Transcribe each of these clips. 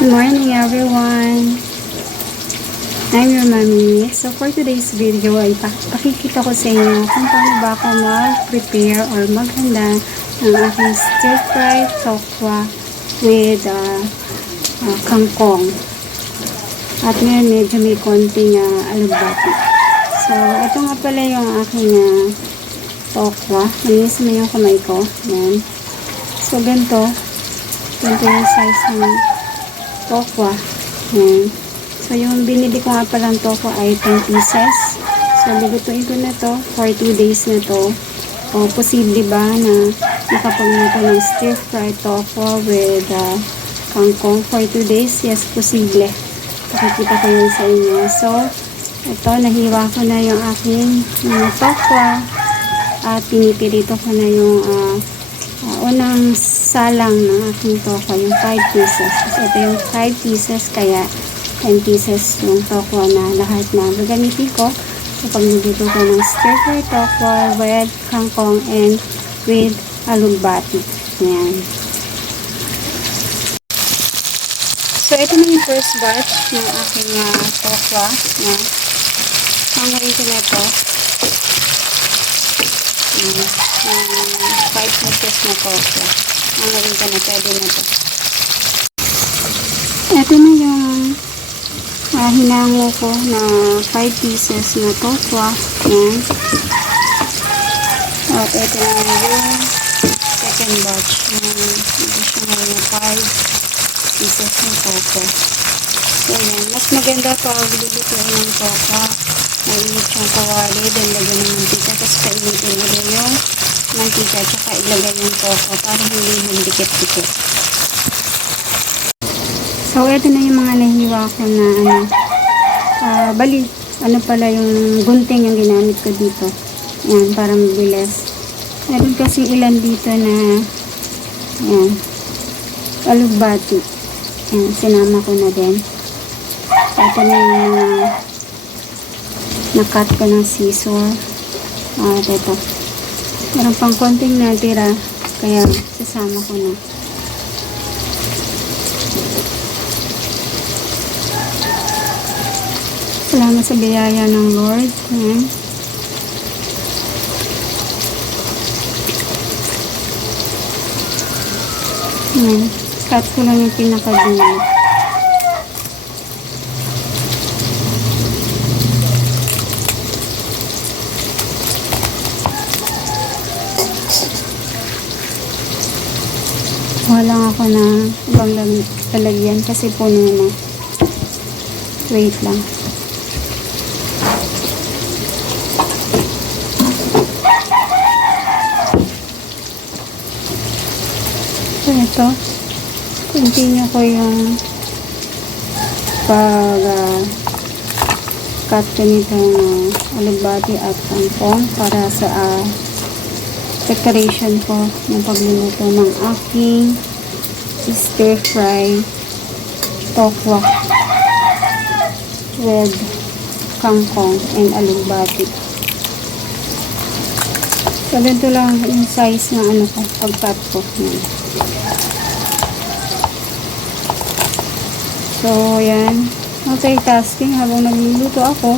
Good morning everyone! I'm your mommy. So for today's video ay pakikita ko sa inyo kung paano ba ako mag-prepare or maghanda ng aking stir-fry tokwa with kangkong. At ngayon medyo may konting alubati. So ito nga pala yung aking tokwa. Malinis na yung kamay ko. Yan. So ganito yung size ng tokwa. Yan. So, yung binili ko nga palang tokwa ay 10 pieces. So, lutuin ko na to for 2 days na to. O, posible ba na makapagluto ng stir-fry tokwa with kangkong for 2 days? Yes, posible. Pakikita ko yun sa inyo. So, ito, nahiwa ko na yung aking tokwa. At pinipirito ko na yung unang salang ng aking tokwa, yung 5 pieces. So, ito yung 5 pieces, kaya 10 pieces yung tokwa na lahat na gagamitin ko sa pagluluto ko ng stir-fry tokwa with kangkong and with alugbati. Yan. So, ito na yung first batch ng aking tokwa. Yan. Hangarin ko na ito. 5 pieces na tokwa. Hangarin ko na, pwede na ito. Ito na yung hinango ko na 5 pieces na tokwa. Yan. At ito na yung second batch. Ito siya na yung 5 pieces na tokwa. So yan. Mas maganda pa lulutuin ng tokwa. Mainit siyang kawali. Then lagyan ng mantika. Tapos kainitin ulit yung mantika. Tsaka ilagay yung tokwa para hindi magdikit-dikit. So, ito na yung mga nahiwa ko na bali, pala yung gunting yung ginamit ko dito. Yan, para mabilis. Meron kasi ilan dito na yan, alugbati. Yan, sinama ko na din. So, ito na yung na-cut ko ng scissor. At ito. Meron pang konting natira, kaya sasama ko na. Salamat sa biyaya ng Lord. Ayan. Ayan. Cut ko lang yung pinakadulo. Walang ako na ibang lalagyan kasi puno na. Wait lang. So, ito, continue ko yung cut ko nitong alugbati at kangkong para sa decoration ko ng pagluluto ng aking stir-fry tokwa with kangkong and alugbati. So, ganito lang yung size ng pag-cut ko. So, yan. Multitasking habang nagluluto ako.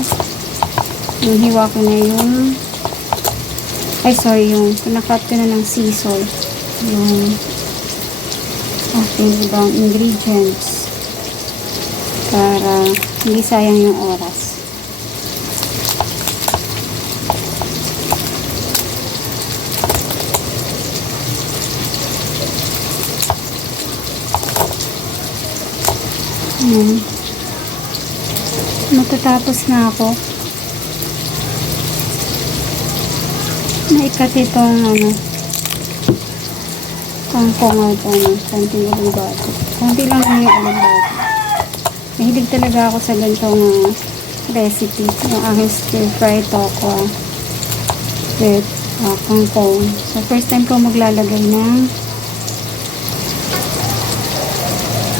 Yung hiwa ko na yung yung pinakat ko na ng scissor. Yung aking ibang ingredients para hindi sayang yung oras. Matatapos na ako. Naikat itong kangkong at konting alugbati. Konti lang yung alugbati. Mahilig talaga ako sa ganitong recipe. Yung aking stir-fry tokwa with kangkong. So, first time ko maglalagay ng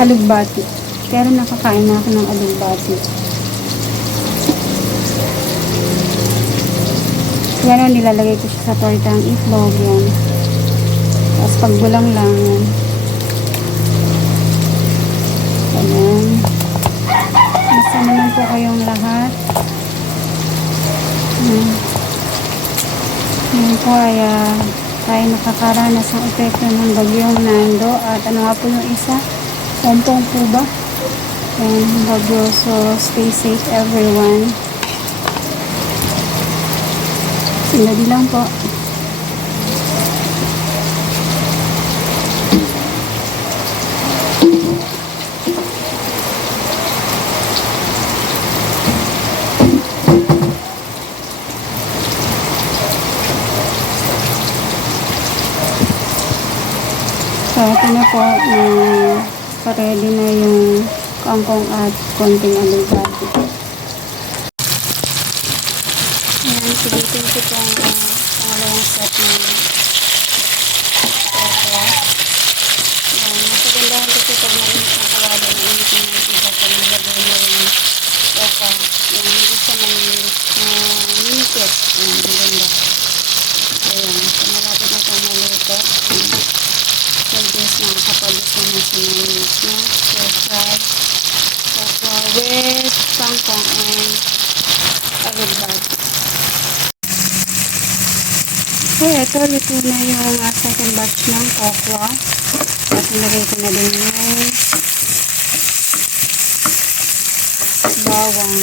alugbati. Pero nakakain na ako ng alugbati. Yan, nilalagay ko siya sa tortang itlog. Yan. Tapos pagbulang lang yan. Ganyan. naman po kayong lahat. Ngayon po ay tayo nakakaranas ng epekto ng bagyong Nando. At ano nga po yung isa? Pompong po ba? And bagyo. So, stay safe everyone. Sandali lang po. So, ito na po, pa-ready na yung kangkong at konting alugado. Ayan, pilitin ko po ang pangalawang set ng okra. Ayan, masagandahan kasi pag mainit ang kawali, mainitin yung iba pag nilagay mo yung okra. Ayan, hindi siya minikit. Ayan, maganda. Ayan, so malapit na ito maluto. So, just nakakapalis naman siya ng minutes na. So, fry okra with kangkong and alugado. So, ito, luto na yung second batch ng okra. At nilagay ko na din yung bawang.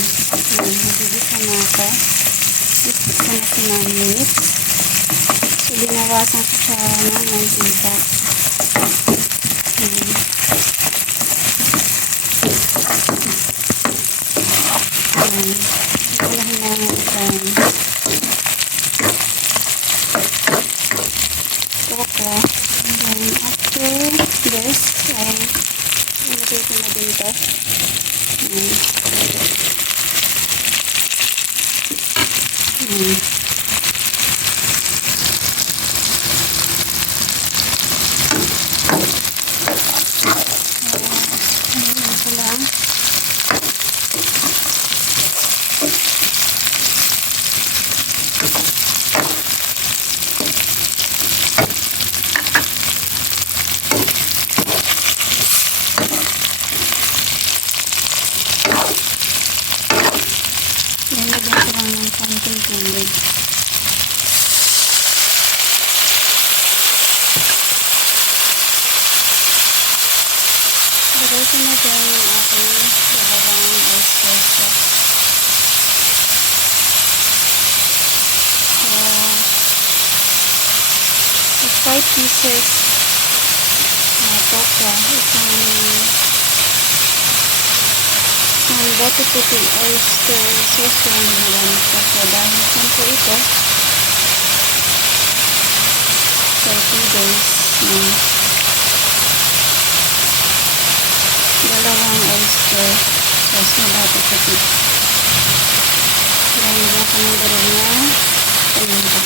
Nagigisa na ako. Ito ko na sinamit. So, binawasan ko siya ng mantika. Walahin na nga ito. Okra. And then, after this, ay ilagay ko na din ito. Ito lang. Lalagyan ko lang ng konting tubig. Lagay ko na dyan yung aking dalawang oyster sauce. So, 5 pieces na okra. Isang bote puting oyster sauce yung ginagamit ko. So, dahil saan po ito, 30 days na dalawang oyster sauce na bote puti. Lalagyan ko ng darog na paminta.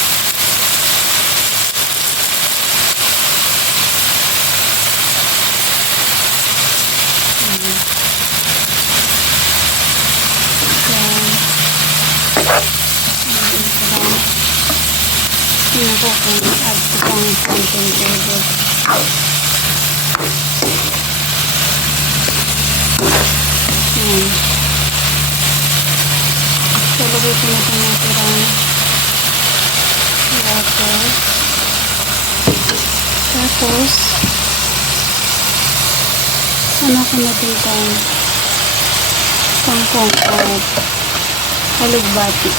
Tingnan ko kung add ko pang konting tubig. So, lagay ko na ito natirang water. Tapos, sama ko na ito kangkong at alugbati.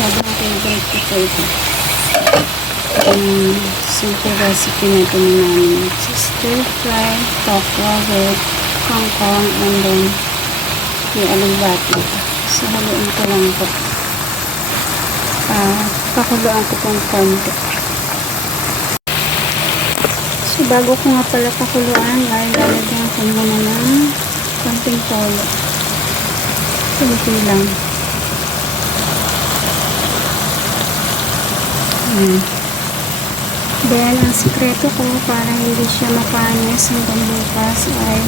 Sobrang favorite ko po ito. Simple recipe na ito namin. Stir fry okra with kangkong and then yung alugbati. So, haluin ko lang po. Pakuluan ko pong konti. So, bago ko nga pala pakuluan, lalagyan ko muna ng konting tolo. Kunti lang. Then, ang sikreto ko para hindi siya mapanis hanggang bukas ay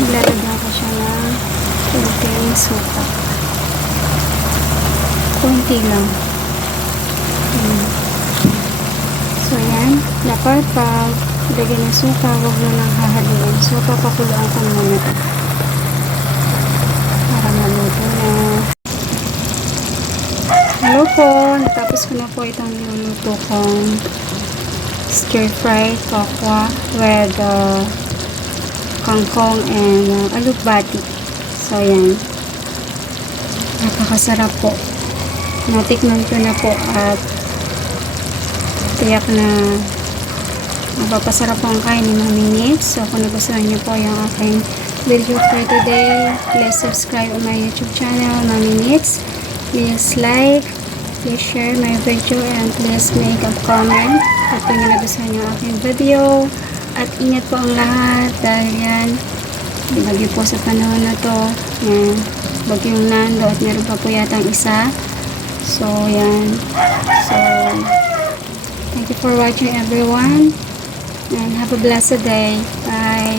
ilalagyan ko siya ng kunting suka. Kunti lang. So, yan. Napapag Lagyan ng suka, huwag mo nang hahaluin. So, papakuluan ko muna ito. Para maluto na. Hello po, natapos ko na po itong niluluto kong stir-fry tokwa with kangkong and alugbati. So, yan. Napakasarap po. Natikman ko na po at tiyak na mapapasarap po ang kain ni Mami Nix. So, kung nagustuhan niyo po yung aking video for today, please subscribe on my YouTube channel, Mami Nix. Please like, please share my video, and please make a comment kung nyo nagustuhan yung aking video. At ingat po ang lahat dahil yan, bagyo po sa panahon na to. Yan, bagyong Nando at meron pa po yatang isa. So, yan. So, thank you for watching everyone. And have a blessed day. Bye.